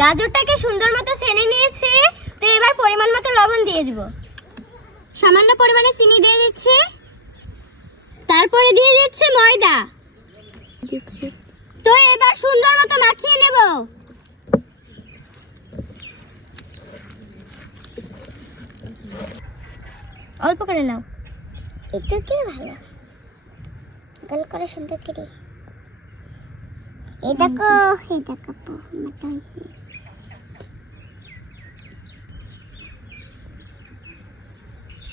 গাজরটাকে সুন্দর মতো সেনে নিয়েছে। তো এবার পরিমাণ মতো লবণ দিয়ে দিব। সামান্য পরিমাণে চিনি দিয়ে দিচ্ছে। তারপরে দিয়ে দিচ্ছে ময়দা। দিচ্ছি। তো এবার সুন্দর মতো মাখিয়ে নেব। অল্প করে নাও। একটু কি ভালো। গোল করে সুন্দর করে। এই দেখো এই দেখো আমারটা হয়েছে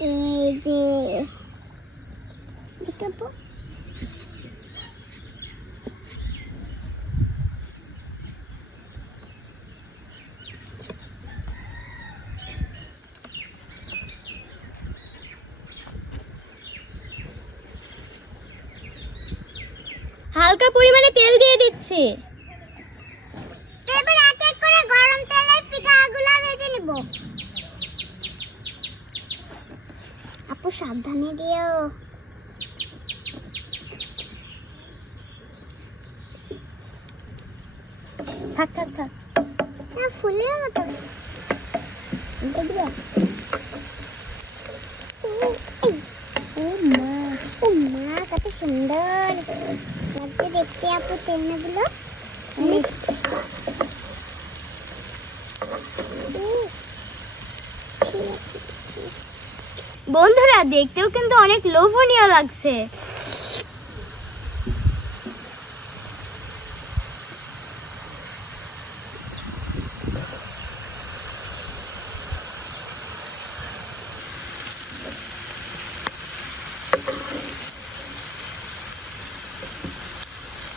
এই যে দেখাবো হালকা পরিমাণে তেল দিয়ে দিচ্ছে। এবার এক এক করে গরম তেলে পিঠাগুলো ভেজে নিব। আপু সাবধানে দিও। থাক থাক থাক। না ফুলের মতো। ও মা ও মা কত সুন্দর। লাগছে দেখতে আপু তেলগুলো। বন্ধুরা দেখতেও কিন্তু অনেক লোভনীয় লাগছে।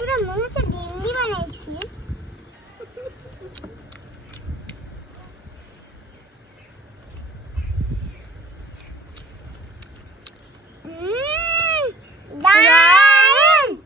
그럼 무슨 민기만 해.